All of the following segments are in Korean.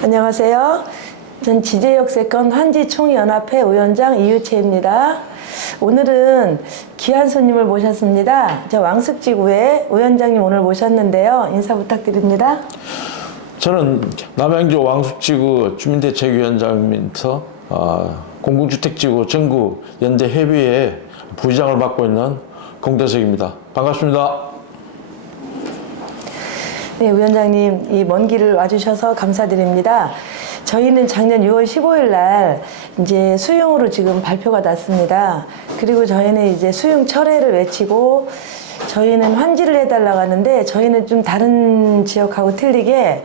안녕하세요. 전 지제역세권 한지총연합회 위원장 이유채입니다. 오늘은 귀한 손님을 모셨습니다. 저 왕숙지구의 위원장님 오늘 모셨는데요. 인사 부탁드립니다. 저는 남양주 왕숙지구 주민대책위원장이면서 공공주택지구 전국 연대협의회 부의장을 맡고 있는 공대석입니다. 반갑습니다. 네, 위원장님 이 먼 길을 와주셔서 감사드립니다. 저희는 작년 6월 15일 날 이제 수용으로 지금 발표가 났습니다. 그리고 저희는 이제 수용 철회를 외치고 저희는 환지를 해달라고 하는데 저희는 좀 다른 지역하고 틀리게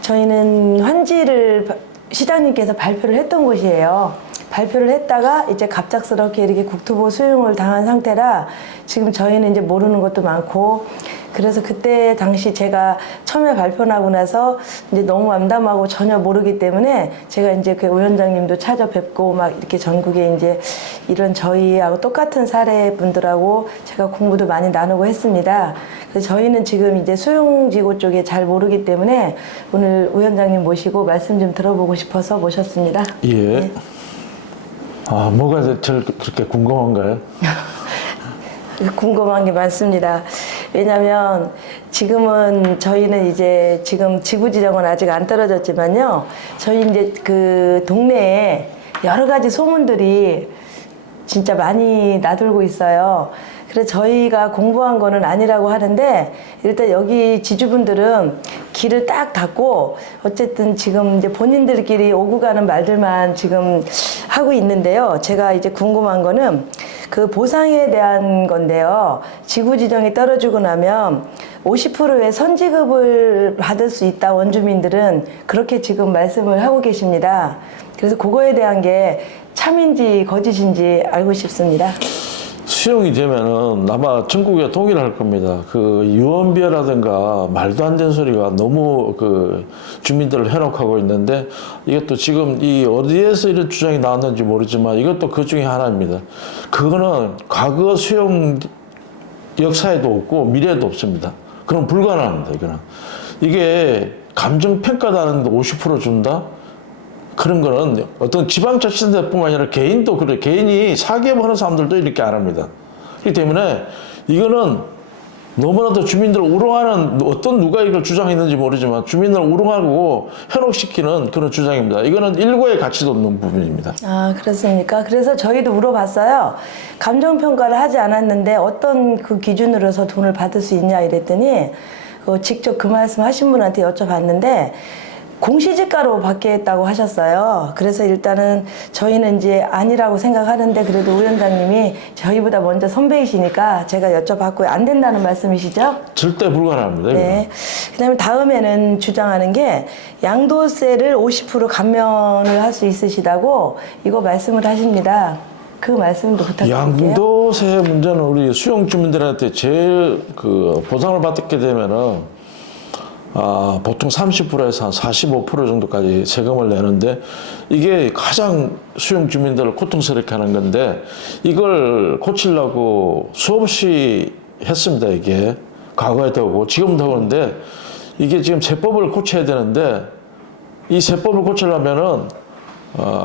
저희는 환지를 시장님께서 발표를 했던 곳이에요. 발표를 했다가 이제 갑작스럽게 이렇게 국토부 수용을 당한 상태라 지금 저희는 이제 모르는 것도 많고 그래서 그때 당시 제가 처음에 발표하고 나서 이제 너무 암담하고 전혀 모르기 때문에 제가 이제 그 위원장님도 찾아뵙고 막 이렇게 전국에 이제 이런 저희하고 똑같은 사례 분들하고 제가 공부도 많이 나누고 했습니다. 그래서 저희는 지금 이제 수용지구 쪽에 잘 모르기 때문에 오늘 위원장님 모시고 말씀 좀 들어보고 싶어서 모셨습니다. 예. 네. 뭐가 제일 그렇게 궁금한가요? 궁금한 게 많습니다. 왜냐면 지금은 저희는 이제 지금 지구 지정은 아직 안 떨어졌지만요. 저희 이제 그 동네에 여러 가지 소문들이 진짜 많이 나돌고 있어요. 그래서 저희가 공부한 거는 아니라고 하는데 일단 여기 지주분들은 길을 딱 닫고 어쨌든 지금 이제 본인들끼리 오고 가는 말들만 지금 하고 있는데요. 제가 이제 궁금한 거는 그 보상에 대한 건데요. 지구 지정이 떨어지고 나면 50%의 선지급을 받을 수 있다 원주민들은 그렇게 지금 말씀을 하고 계십니다. 그래서 그거에 대한 게 참인지 거짓인지 알고 싶습니다. 수용이 되면은 아마 전국에 동일할 겁니다. 그 유언비어라든가 말도 안 되는 소리가 너무 그 주민들을 현혹하고 있는데 이것도 지금 이 어디에서 이런 주장이 나왔는지 모르지만 이것도 그 중에 하나입니다. 그거는 과거 수용 역사에도 없고 미래에도 없습니다. 그럼 불가능합니다. 이거는 이게 감정평가단은 50% 준다. 그런 거는 어떤 지방자치단체뿐만 아니라 개인도 그래. 개인이 사기업하는 사람들도 이렇게 안 합니다. 그렇기 때문에 이거는 너무나도 주민들을 우롱하는 어떤 누가 이걸 주장했는지 모르지만 주민들을 우롱하고 현혹시키는 그런 주장입니다. 이거는 일고의 가치도 없는 부분입니다. 아, 그렇습니까? 그래서 저희도 물어봤어요. 감정평가를 하지 않았는데 어떤 그 기준으로서 돈을 받을 수 있냐 이랬더니 직접 그 말씀 하신 분한테 여쭤봤는데 공시지가로 받겠다고 하셨어요. 그래서 일단은 저희는 이제 아니라고 생각하는데 그래도 위원장님이 저희보다 먼저 선배이시니까 제가 여쭤봤고 안 된다는 말씀이시죠? 절대 불가능합니다. 네. 그다음에 다음에는 주장하는 게 양도세를 50% 감면을 할 수 있으시다고 이거 말씀을 하십니다. 그 말씀도 부탁드릴게요. 양도세 문제는 우리 수용 주민들한테 제일 그 보상을 받게 되면은 보통 30%에서 한 45% 정도까지 세금을 내는데 이게 가장 수용 주민들을 고통스럽게 하는 건데 이걸 고치려고 수없이 했습니다. 이게 과거에도 하고 지금도 하는데 이게 지금 세법을 고쳐야 되는데 이 세법을 고치려면은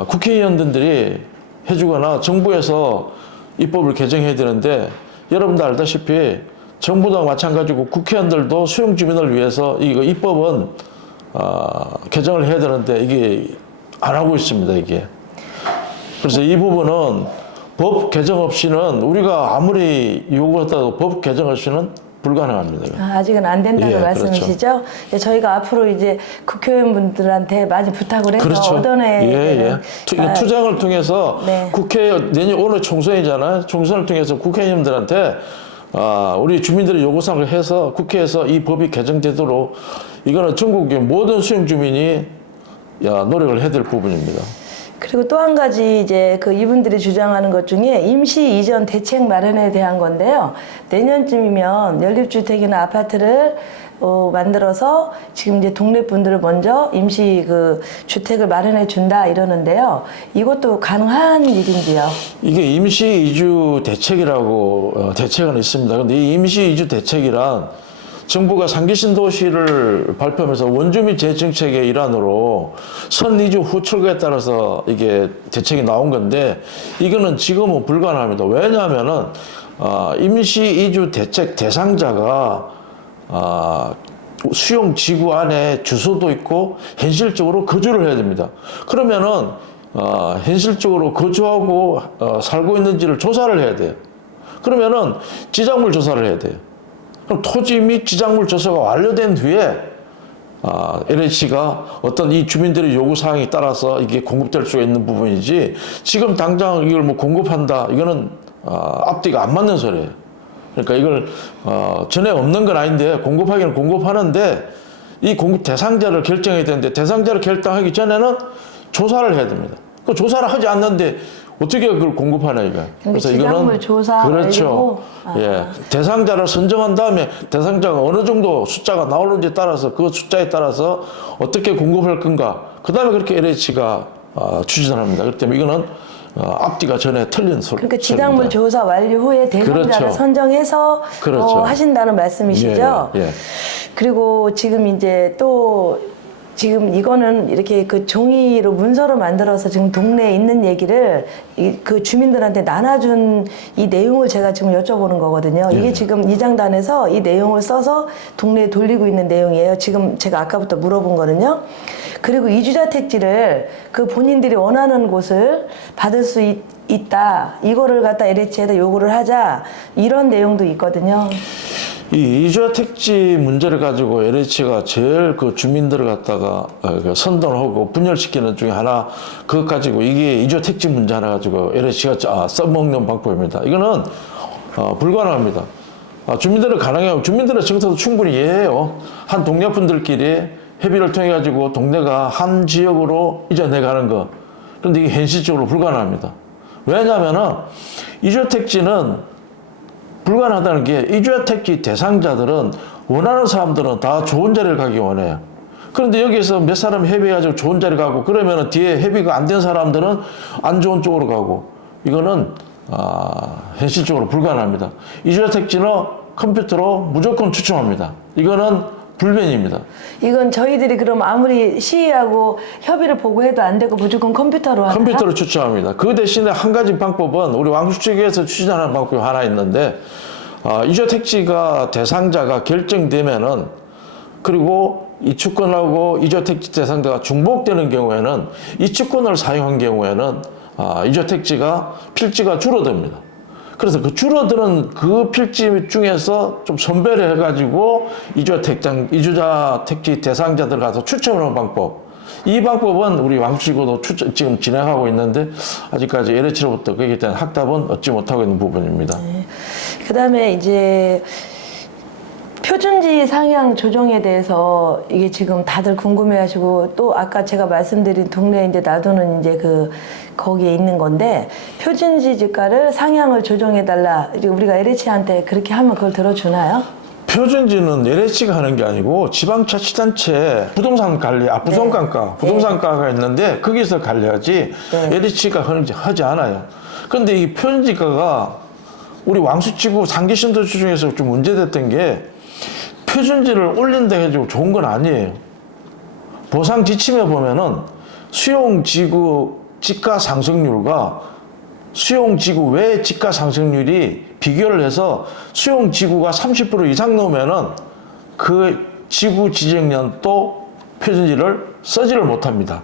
국회의원들이 해주거나 정부에서 입법을 개정해야 되는데 여러분도 알다시피 정부도 마찬가지고 국회의원들도 수용 주민을 위해서 이거 입법은 개정을 해야 되는데 이게 안 하고 있습니다. 이게 그래서 이 부분은 법 개정 없이는 우리가 아무리 요구했다고 법 개정 없이는 불가능합니다. 아직은 안 된다는 말씀이시죠? 그렇죠. 예, 저희가 앞으로 이제 국회의원분들한테 많이 부탁을 해서 그렇죠. 얻어내야 투쟁을 통해서 네. 내년 오늘 총선이잖아요. 총선을 통해서 국회의원들한테 우리 주민들의 요구사항을 해서 국회에서 이 법이 개정되도록 이거는 전국의 모든 수용 주민이 노력을 해야 될 부분입니다. 그리고 또 한 가지 이제 그 이분들이 주장하는 것 중에 임시 이전 대책 마련에 대한 건데요. 내년쯤이면 연립주택이나 아파트를 만들어서 지금 이제 동네 분들을 먼저 임시 그 주택을 마련해 준다 이러는데요. 이것도 가능한 일인지요? 이게 임시 이주 대책이라고 대책은 있습니다. 근데 이 임시 이주 대책이란 정부가 상기 신도시를 발표하면서 원주민 재정책의 일환으로 선이주 후 출구에 따라서 이게 대책이 나온 건데 이거는 지금은 불가능합니다. 왜냐하면은 임시 이주 대책 대상자가 수용 지구 안에 주소도 있고 현실적으로 거주를 해야 됩니다. 그러면은 현실적으로 거주하고 살고 있는지를 조사를 해야 돼요. 그러면은 지작물 조사를 해야 돼요. 그럼 토지 및 지작물 조사가 완료된 뒤에 LH가 어떤 이 주민들의 요구 사항에 따라서 이게 공급될 수가 있는 부분이지 지금 당장 이걸 뭐 공급한다 이거는 앞뒤가 안 맞는 소리예요. 그러니까 이걸 전에 없는 건 아닌데 공급하기는 공급하는데 이 공급 대상자를 결정해야 되는데 대상자를 결정하기 전에는 조사를 해야 됩니다. 그 조사를 하지 않는데 어떻게 그걸 공급하냐 이거. 그래서 이거는 조사 그렇죠. 예, 대상자를 선정한 다음에 대상자가 어느 정도 숫자가 나오는지에 따라서 그 숫자에 따라서 어떻게 공급할 건가. 그 다음에 그렇게 LH가 추진을 합니다. 그렇기 때문에 이거는 앞뒤가 전에 틀린 소리. 그러니까 지작물 조사 완료 후에 대상자를 그렇죠. 선정해서 그렇죠. 하신다는 말씀이시죠? 예, 예. 그리고 지금 이제 또 지금 이거는 이렇게 그 종이로 문서로 만들어서 지금 동네에 있는 얘기를 그 주민들한테 나눠준 이 내용을 제가 지금 여쭤보는 거거든요. 이게 예. 지금 이장단에서 이 내용을 써서 동네에 돌리고 있는 내용이에요. 지금 제가 아까부터 물어본 거는요. 그리고 이주자 택지를 그 본인들이 원하는 곳을 받을 수 있다. 이거를 갖다 LH에다 요구를 하자. 이런 내용도 있거든요. 이 이주자 택지 문제를 가지고 LH가 제일 그 주민들을 갖다가 선동하고 분열시키는 중에 하나 그것 가지고 이게 이주자 택지 문제 하나 가지고 LH가 써먹는 방법입니다. 이거는 불가능합니다. 주민들은 가능해요. 주민들은 정서도 충분히 이해해요. 한 동네 분들끼리 협의를 통해 가지고 동네가 한 지역으로 이전해 가는 거. 그런데 이게 현실적으로 불가능합니다. 왜냐하면은 이주자 택지는 불가능하다는 게 이주자 택지 대상자들은 원하는 사람들은 다 좋은 자리를 가기 원해요. 그런데 여기서 몇 사람 협의해가지고 좋은 자리 가고 그러면은 뒤에 협의가 안 된 사람들은 안 좋은 쪽으로 가고 이거는 현실적으로 불가능합니다. 이주자 택지는 컴퓨터로 무조건 추첨합니다. 이거는 불변입니다. 이건 저희들이 그럼 아무리 시의하고 협의를 보고 해도 안 되고 무조건 컴퓨터로 하나요? 컴퓨터로 추첨합니다. 그 대신에 한 가지 방법은 우리 왕수 측에서 추진하는 방법이 하나 있는데 이주자 택지가 대상자가 결정되면은 그리고 이주권하고 이주자 택지 대상자가 중복되는 경우에는 이주권을 사용한 경우에는 이주자 택지가 필지가 줄어듭니다. 그래서 그 줄어드는 그 필지 중에서 좀 선별을 해가지고 이주자 택지 대상자들 가서 추첨하는 방법. 이 방법은 우리 왕수지구도 지금 진행하고 있는데 아직까지 LH로부터 거기에 대한 확답은 얻지 못하고 있는 부분입니다. 네. 그 다음에 이제 표준지 상향 조정에 대해서 이게 지금 다들 궁금해하시고 또 아까 제가 말씀드린 동네에 이제 놔두는 이제 거기에 있는 건데 표준지 지가를 상향을 조정해달라. 우리가 LH한테 그렇게 하면 그걸 들어주나요? 표준지는 LH가 하는 게 아니고 지방자치단체 부동산 관리, 부동산가, 부동산가가 있는데 거기서 관리하지 LH가 하지 않아요. 그런데 이 표준지가가 우리 왕수지구 상기신도시 중에서 좀 문제됐던 게 표준지를 올린다 해가지고 좋은 건 아니에요. 보상 지침에 보면은 수용지구 지가 상승률과 수용지구 외 지가 상승률이 비교를 해서 수용지구가 30% 이상 넘으면은 그 지구 지정년 또 표준지를 쓰지를 못합니다.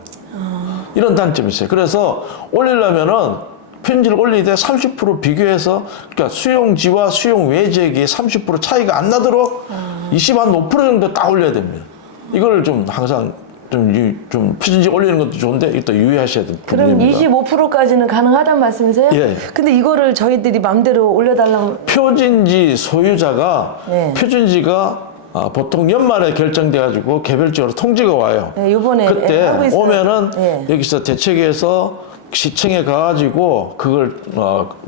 이런 단점이 있어요. 그래서 올리려면은 표준지를 올릴 때 30% 비교해서 그러니까 수용지와 수용 외 지역이 30% 차이가 안 나도록 25% 정도 딱 올려야 됩니다. 이걸 좀 항상 좀 표준지 올리는 것도 좋은데 일단 유의하셔야 됩니다. 그럼 25%까지는 가능하단 말씀이세요? 예. 근데 이거를 저희들이 마음대로 올려달라고 표준지 소유자가 네. 표준지가 보통 연말에 결정돼가지고 개별적으로 통지가 와요. 네, 요번에 그때 하고 있어요. 오면은 네. 여기서 대책에서 시청에 가가지고 그걸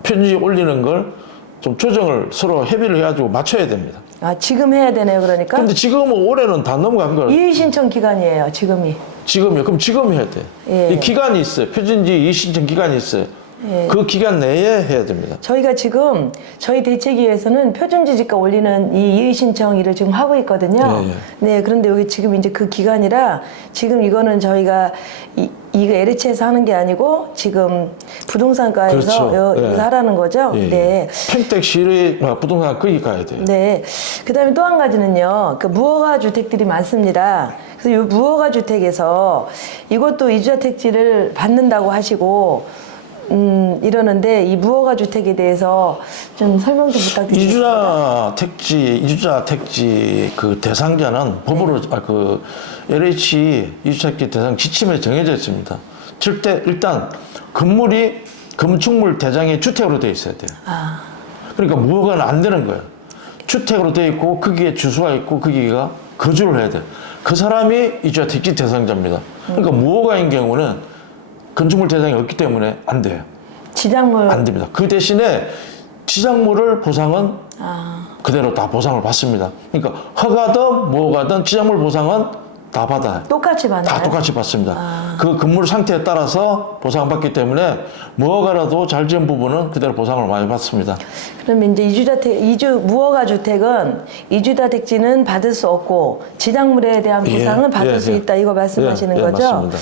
표준지 올리는 걸 좀 조정을 서로 협의를 해가지고 맞춰야 됩니다. 지금 해야 되네요, 그러니까? 근데 지금은 올해는 다 넘어간 거예요. 이의 신청 기간이에요, 지금이. 지금이요? 그럼 지금 해야 돼. 예. 이 기간이 있어요. 표준지 이의 신청 기간이 있어요. 예. 그 기간 내에 해야 됩니다. 저희가 지금 저희 대책위에서는 표준지지가 올리는 이 이의 신청 일을 지금 하고 있거든요. 예, 예. 네, 그런데 여기 지금 이제 그 기간이라 지금 이거는 저희가 이거 LH에서 하는 게 아니고 지금 부동산과에서 그렇죠. 예. 하라는 거죠. 예, 예. 네. 평택시의 부동산 거기 가야 돼요. 네. 그다음에 또 한 가지는요. 그 무허가 주택들이 많습니다. 그래서 이 무허가 주택에서 이것도 이주자택지를 받는다고 하시고 이러는데 이 무허가 주택에 대해서 좀 설명 좀 부탁드리겠습니다. 이주자 택지 그 대상자는 법으로 그 LH 이주택지 대상 지침에 정해져 있습니다. 일단 건물이 건축물 대장의 주택으로 되어 있어야 돼요. 아, 그러니까 무허가는 안 되는 거예요. 주택으로 되어 있고 거기에 주소가 있고 거기가 거주를 해야 돼요. 그 사람이 이주자 택지 대상자입니다. 그러니까 무허가인 경우는 건축물 대상이 없기 때문에 안 돼요. 지장물. 안 됩니다. 그 대신에 지장물을 보상은 그대로 다 보상을 받습니다. 그러니까 허가든 무허가든 지장물 보상은 다 받아요. 똑같이 받나요? 다 똑같이 받습니다. 그 건물 상태에 따라서 보상받기 때문에 무허가라도 잘 지은 부분은 그대로 보상을 많이 받습니다. 그러면 이제 무허가 주택은 이주자택지는 받을 수 없고 지장물에 대한 보상은 받을 수 있다 이거 말씀하시는 예, 거죠? 맞습니다.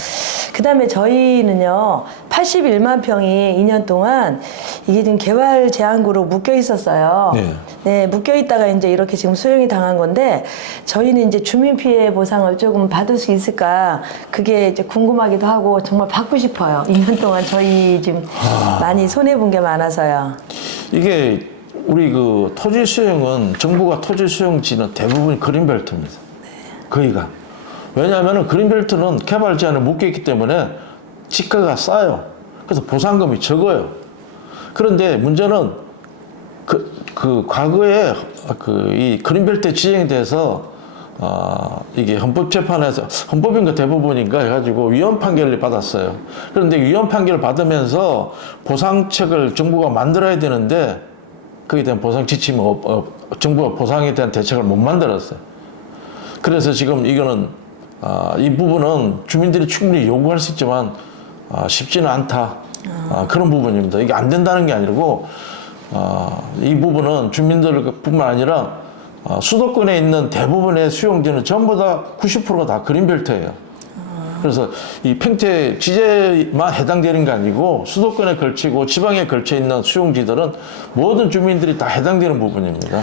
그다음에 저희는요 81만 평이 2년 동안 이게 지금 개발 제한구로 묶여 있었어요. 네. 네, 묶여 있다가 이제 이렇게 지금 수용이 당한 건데 저희는 이제 주민 피해 보상을 조금 받을 수 있을까 그게 이제 궁금하기도 하고 정말 받고 싶어요. 2년 동안 저희 지금 많이 손해 본 게 많아서요. 이게 우리 그 토지 수용은 정부가 토지 수용지는 대부분 그린벨트입니다. 거의가. 왜냐하면 그린벨트는 개발 제한에 묶여 있기 때문에 지가가 싸요. 그래서 보상금이 적어요. 그런데 문제는 그 과거에 이 그린벨트 지정에 대해서 이게 헌법재판에서 헌법인가 대법원인가 해가지고 위헌 판결을 받았어요. 그런데 위헌 판결을 받으면서 보상책을 정부가 만들어야 되는데 거기에 대한 보상 지침이 정부가 보상에 대한 대책을 못 만들었어요. 그래서 지금 이거는 이 부분은 주민들이 충분히 요구할 수 있지만 쉽지는 않다. 그런 부분입니다. 이게 안 된다는 게 아니고 이 부분은 주민들뿐만 아니라 수도권에 있는 대부분의 수용지는 전부 다 90%가 다 그린벨트예요. 그래서 이 평택 지제만 해당되는 게 아니고 수도권에 걸치고 지방에 걸쳐 있는 수용지들은 모든 주민들이 다 해당되는 부분입니다.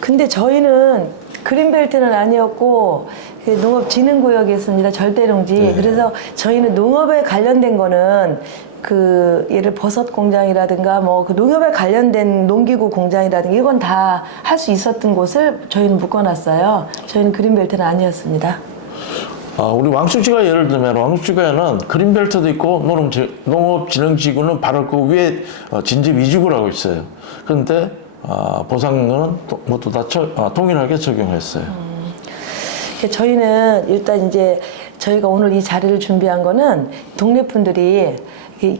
근데 저희는 그린벨트는 아니었고 농업진흥구역이었습니다. 절대농지. 네. 그래서 저희는 농업에 관련된 거는 예를 버섯 공장이라든가 그 농협에 관련된 농기구 공장이라든가 이건 다 할 수 있었던 곳을 저희는 묶어놨어요. 저희는 그린벨트는 아니었습니다. 우리 왕숙지가 예를 들면 왕숙지가에는 그린벨트도 있고 농업진흥지구는 바로 그 위에 진집 이주구라고 있어요. 그런데 보상은 모두 다 동일하게 적용했어요. 저희는 일단 이제 저희가 오늘 이 자리를 준비한 거는 동네 분들이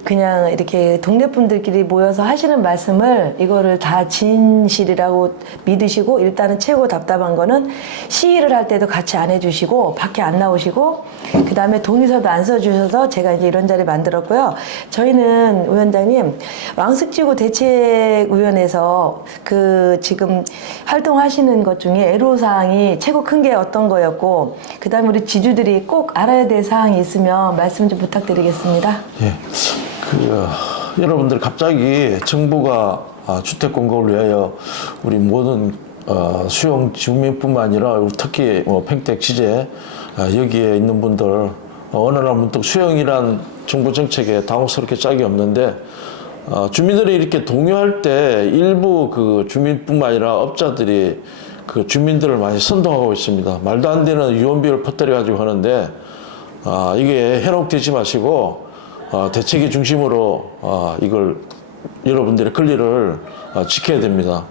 그냥 이렇게 동네 분들끼리 모여서 하시는 말씀을 이거를 다 진실이라고 믿으시고 일단은 최고 답답한 거는 시위를 할 때도 같이 안 해주시고 밖에 안 나오시고 그 다음에 동의서도 안 써주셔서 제가 이제 이런 자리 만들었고요. 저희는 위원장님 왕숙지구 대책위원회에서 지금 활동하시는 것 중에 애로사항이 최고 큰 게 어떤 거였고 그 다음에 우리 지주들이 꼭 알아야 될 사항이 있으면 말씀 좀 부탁드리겠습니다. 예. 여러분들 갑자기 정부가 주택 공급을 위하여 우리 모든 수용 주민뿐만 아니라 특히 평택 지제 여기에 있는 분들 어느 날 문득 수용이란 정부 정책에 당혹스럽게 짝이 없는데 주민들이 이렇게 동요할 때 일부 그 주민뿐만 아니라 업자들이 그 주민들을 많이 선동하고 있습니다. 말도 안 되는 유언비어를 퍼뜨려 가지고 하는데 이게 현혹되지 마시고 대책의 중심으로 이걸 여러분들의 권리를 지켜야 됩니다.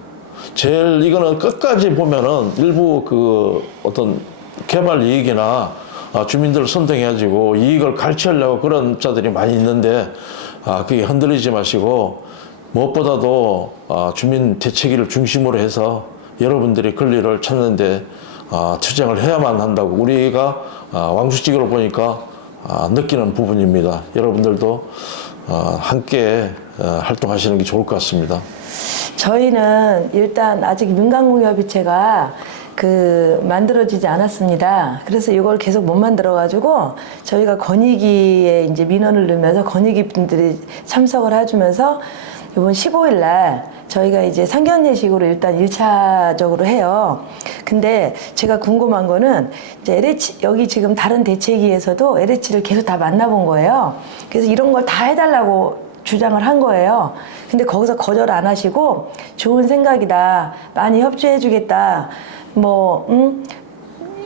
제일 이거는 끝까지 보면은 일부 그 어떤 개발 이익이나 주민들을 선동해가지고 이익을 갈취하려고 그런 자들이 많이 있는데 그게 흔들리지 마시고 무엇보다도 주민 대책위를 중심으로 해서 여러분들의 권리를 찾는데 투쟁을 해야만 한다고 우리가 왕숙지구를 보니까 느끼는 부분입니다. 여러분들도 함께 활동하시는 게 좋을 것 같습니다. 저희는 일단 아직 민간공유협의체가 만들어지지 않았습니다. 그래서 이걸 계속 못 만들어가지고 저희가 권익위에 이제 민원을 넣으면서 권익위 분들이 참석을 해주면서 이번 15일 날 저희가 이제 상견례식으로 일단 1차적으로 해요. 근데 제가 궁금한 거는 이제 LH, 여기 지금 다른 대책위에서도 LH를 계속 다 만나본 거예요. 그래서 이런 걸 다 해달라고 주장을 한 거예요. 근데 거기서 거절 안 하시고 좋은 생각이다. 많이 협조해주겠다.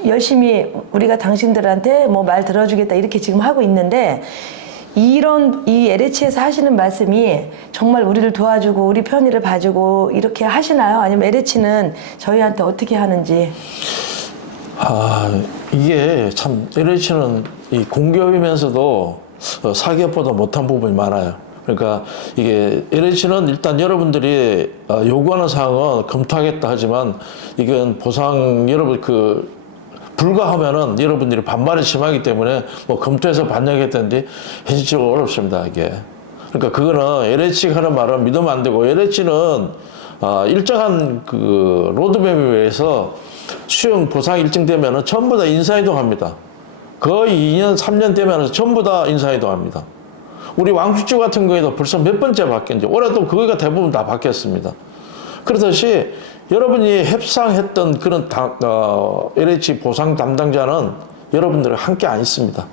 열심히 우리가 당신들한테 말 들어주겠다. 이렇게 지금 하고 있는데 이 LH에서 하시는 말씀이 정말 우리를 도와주고 우리 편의를 봐주고 이렇게 하시나요? 아니면 LH는 저희한테 어떻게 하는지? 이게 참 LH는 이 공기업이면서도 사기업보다 못한 부분이 많아요. 그러니까 이게 LH는 일단 여러분들이 요구하는 사항은 검토하겠다 하지만 이건 보상 여러분 불가하면은 여러분들이 반발이 심하기 때문에 검토해서 반영했다는데 현실적으로 어렵습니다, 이게. 그러니까 그거는 LH가 하는 말은 믿으면 안 되고 LH는 일정한 로드맵에 의해서 수용 보상 일정 되면은 전부 다 인사이동합니다. 거의 2년, 3년 되면은 전부 다 인사이동합니다. 우리 왕십주 같은 경우에도 벌써 몇 번째 바뀌었는지 올해도 그거가 대부분 다 바뀌었습니다. 그렇듯이 여러분이 협상했던 그런 LH 보상 담당자는 여러분들과 함께 안 있습니다.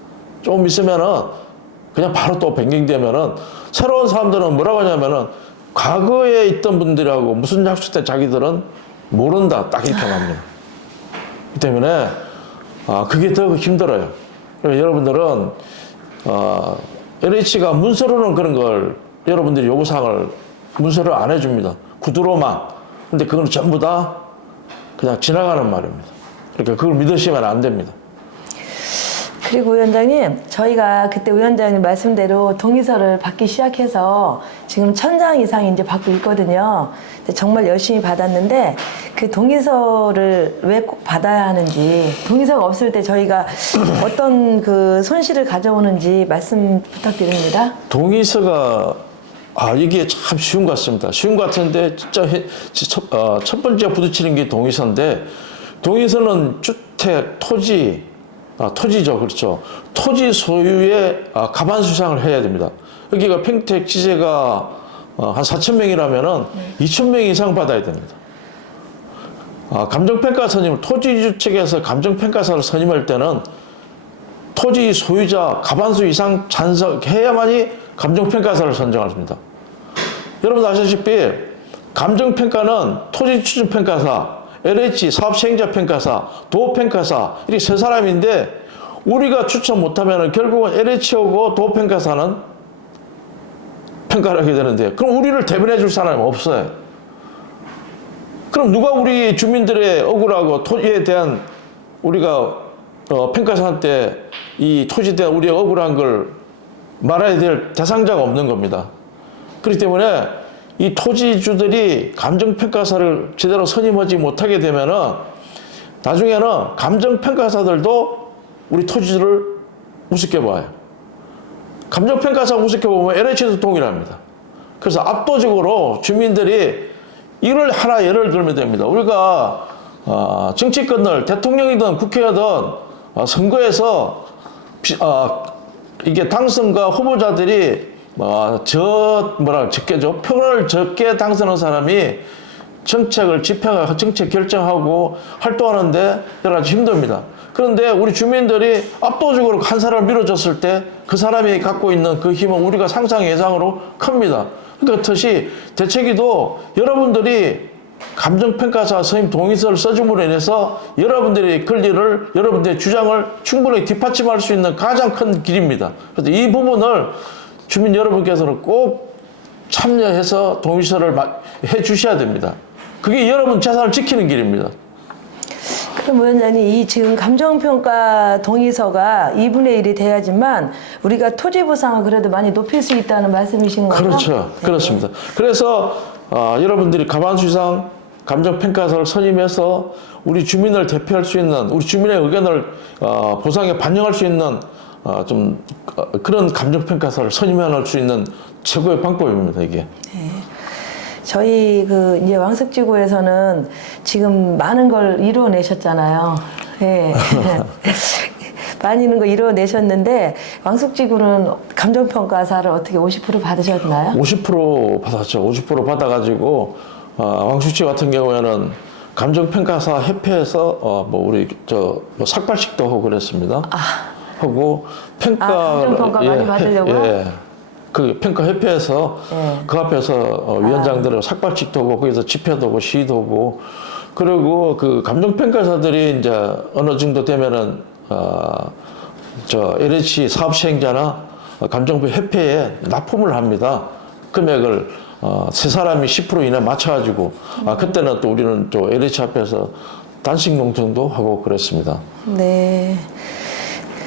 조금 있으면은 그냥 바로 또 변경되면은 새로운 사람들은 뭐라고 하냐면은 과거에 있던 분들하고 무슨 약속 때 자기들은 모른다 딱 이렇게 말합니다. 그 때문에 그게 더 힘들어요. 그래서 여러분들은 LH가 문서로는 그런 걸 여러분들이 요구사항을 문서를 안 해줍니다. 구두로만. 근데 그건 전부 다 그냥 지나가는 말입니다. 그러니까 그걸 믿으시면 안 됩니다. 그리고 위원장님, 저희가 그때 위원장님 말씀대로 동의서를 받기 시작해서 지금 1000장 이상 이제 받고 있거든요. 근데 정말 열심히 받았는데 그 동의서를 왜 꼭 받아야 하는지, 동의서가 없을 때 저희가 어떤 손실을 가져오는지 말씀 부탁드립니다. 동의서가 이게 참 쉬운 것 같습니다. 쉬운 것 같은데 진짜 첫 번째 부딪히는 게 동의서인데 동의서는 주택, 토지죠. 그렇죠. 토지 소유의 가반 수상을 해야 됩니다. 여기가 평택 지제가 한 4,000명이라면은 2,000명 이상 받아야 됩니다. 감정평가 선임, 토지주 측에서 감정평가사를 선임할 때는 토지 소유자 가반수 이상 찬성해야만이 감정평가사를 선정합니다. 여러분 아시다시피 감정평가는 토지추진평가사, LH 사업시행자평가사, 도평가사 이렇게 세 사람인데 우리가 추천 못하면 결국은 LH하고 도평가사는 평가를 하게 되는데 그럼 우리를 대변해 줄 사람이 없어요. 그럼 누가 우리 주민들의 억울하고 토지에 대한 우리가 평가사한테 이 토지에 대한 우리의 억울한 걸 말해야 될 대상자가 없는 겁니다. 그렇기 때문에 이 토지주들이 감정평가사를 제대로 선임하지 못하게 되면은 나중에는 감정평가사들도 우리 토지주를 우습게 봐요. 감정평가사 우습게 보면 LH도 동일합니다. 그래서 압도적으로 주민들이 이걸 하나 예를 들면 됩니다. 우리가 정치권을 대통령이든 국회의든 선거에서 이게 당선과 후보자들이 적게죠. 표를 적게 당선한 사람이 정책 결정하고 활동하는데 여러 가지 힘듭니다. 그런데 우리 주민들이 압도적으로 한 사람을 밀어줬을 때 그 사람이 갖고 있는 그 힘은 우리가 상상 예상으로 큽니다. 그렇듯이 대책위도 여러분들이 감정평가사 선임 동의서를 써줌으로 인해서 여러분들의 권리를, 여러분들의 주장을 충분히 뒷받침할 수 있는 가장 큰 길입니다. 그래서 이 부분을 주민 여러분께서는 꼭 참여해서 동의서를 해 주셔야 됩니다. 그게 여러분 재산을 지키는 길입니다. 그럼 위원장님, 이 지금 감정평가 동의서가 2분의 1이 돼야지만 우리가 토지 보상을 그래도 많이 높일 수 있다는 말씀이신 거죠? 그렇죠. 네. 그렇습니다. 그래서 여러분들이 가반수 이상 감정평가서를 선임해서 우리 주민을 대표할 수 있는, 우리 주민의 의견을 보상에 반영할 수 있는 그런 감정평가사를 선임해낼 수 있는 최고의 방법입니다, 이게. 저희 이제 왕석지구에서는 지금 많은 걸 이루어내셨잖아요. 예. 많은 거 이루어내셨는데 왕석지구는 감정평가사를 어떻게 50% 받으셨나요? 50% 받았죠. 50% 받아가지고 왕숙지 같은 경우에는 감정평가사 협회에서 우리 뭐 삭발식도 하고 그랬습니다. 하고 감정평가 많이 받으려고요? 예. 그 평가협회에서 그 앞에서 위원장들은 삭발식도 하고 거기서 집회도 하고 시위도 하고 그리고 그 감정평가사들이 이제 어느 정도 되면은 LH 사업 시행자나 감정협회에 납품을 합니다. 금액을 세 사람이 10% 이내 맞춰가지고 그때는 또 우리는 또 LH 앞에서 단식 농성도 하고 그랬습니다. 네.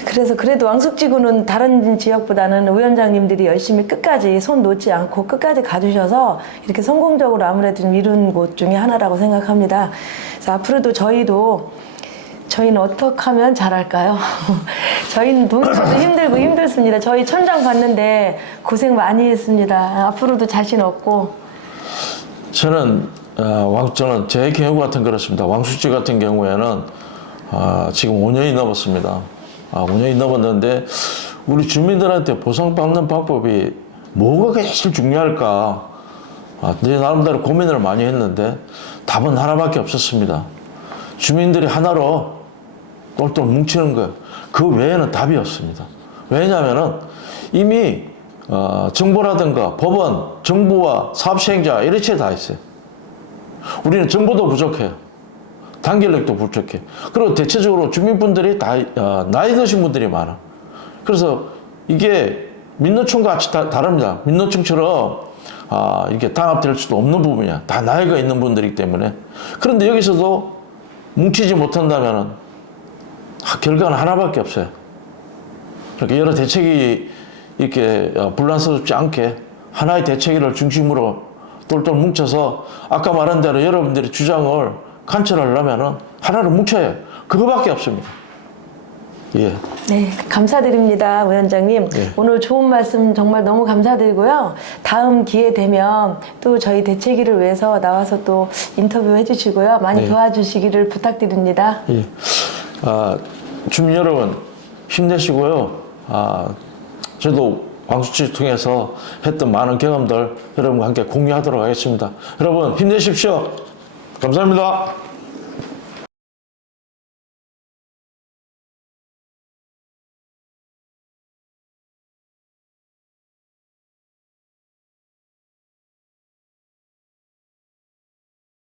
그래서 그래도 왕숙지구는 다른 지역보다는 위원장님들이 열심히 끝까지 손 놓지 않고 끝까지 가주셔서 이렇게 성공적으로 아무래도 좀 이룬 곳 중에 하나라고 생각합니다. 그래서 앞으로도 저희는 어떻게 하면 잘할까요? 저희는 동서도 힘들고 힘들습니다. 저희 천장 봤는데 고생 많이 했습니다. 앞으로도 자신 없고. 저는 제 경우 같은 그렇습니다. 왕숙지 같은 경우에는 지금 5년이 넘었습니다. 5년이 넘었는데 우리 주민들한테 보상받는 방법이 뭐가 제일 중요할까? 내 나름대로 고민을 많이 했는데 답은 하나밖에 없었습니다. 주민들이 하나로 똘똘 뭉치는 거예요. 그 외에는 답이 없습니다. 왜냐하면은 이미 정부라든가 법원, 정부와 사업시행자 이렇게 다 있어요. 우리는 정보도 부족해요. 단결력도 부족해. 그리고 대체적으로 주민분들이 다 나이 드신 분들이 많아. 그래서 이게 민노총과 같이 다릅니다. 민노총처럼 이게 단합될 수도 없는 부분이야. 다 나이가 있는 분들이기 때문에. 그런데 여기서도 뭉치지 못한다면은 결과는 하나밖에 없어요. 그러니까 여러 대책이 이렇게 분란스럽지 않게 하나의 대책을 중심으로 똘똘 뭉쳐서 아까 말한 대로 여러분들의 주장을 관철하려면은 하나로 뭉쳐야 해요. 그거밖에 없습니다. 예. 네, 감사드립니다, 위원장님. 예. 오늘 좋은 말씀 정말 너무 감사드리고요. 다음 기회 되면 또 저희 대책위를 위해서 나와서 또 인터뷰 해주시고요. 많이 네. 도와주시기를 부탁드립니다. 예. 주민 여러분 힘내시고요. 저도 왕숙지 통해서 했던 많은 경험들 여러분과 함께 공유하도록 하겠습니다. 여러분 힘내십시오. 감사합니다.